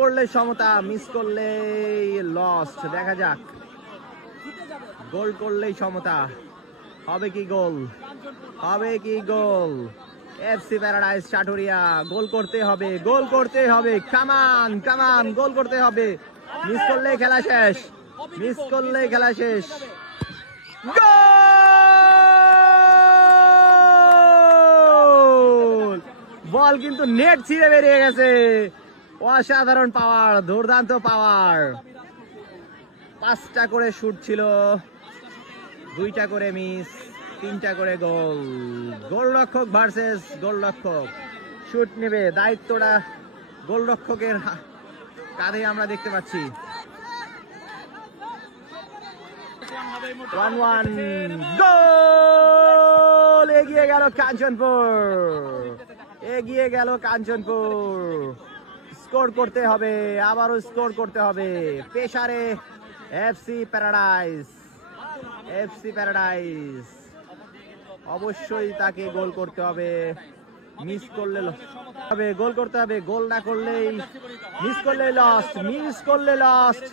করলে সমতা, মিস করলে লস্ট। দেখা যাক, গোল করলেই সমতা। হবে কি গোল? হবে কি গোল? এফসি প্যারাডাইস চাটুরিয়া গোল করতে হবে, গোল করতে হবে। কামান কামান, গোল করতে হবে। মিস করলে খেলা শেষ, মিস করলে খেলা শেষ। গোল! বল কিন্তু নেট ছিঁড়ে বেরিয়ে গেছে। অসাধারণ পাওয়ার, দুর্দান্ত পাওয়ার। 5টা করে শুট ছিল, 2টা করে মিস, 3টা করে গোল। গোলরক্ষক ভার্সেস গোলরক্ষক। শুট নেবে, দায়িত্বটা গোলরক্ষকের কাঁধে আমরা দেখতে পাচ্ছি। 1-1 গোল! এগিয়ে গেল কাঞ্চনপুর, এগিয়ে গেল কাঞ্চনপুর। স্কোর করতে হবে, আবারও স্কোর করতে হবে। পেশারে এফসি প্যারাডাইস, এফসি প্যারাডাইস অবশ্যই তাকে গোল করতে হবে। মিস করলে হবে, গোল করতে হবে। গোল না করলেই, মিস করলে লস্ট, মিস করলে লস্ট।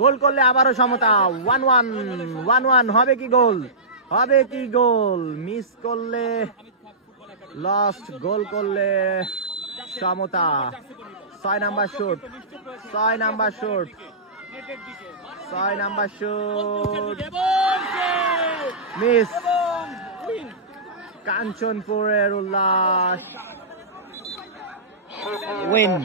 গোল করলে আবারও সমতা। 1-1, 1-1। হবে কি গোল? হবে কি গোল? মিস করলে লস্ট, গোল করলে সমতা। 6 number shoot, 6 number shoot, 6 number shoot miss. কাঞ্চনপুরের উল্লাস, উইন।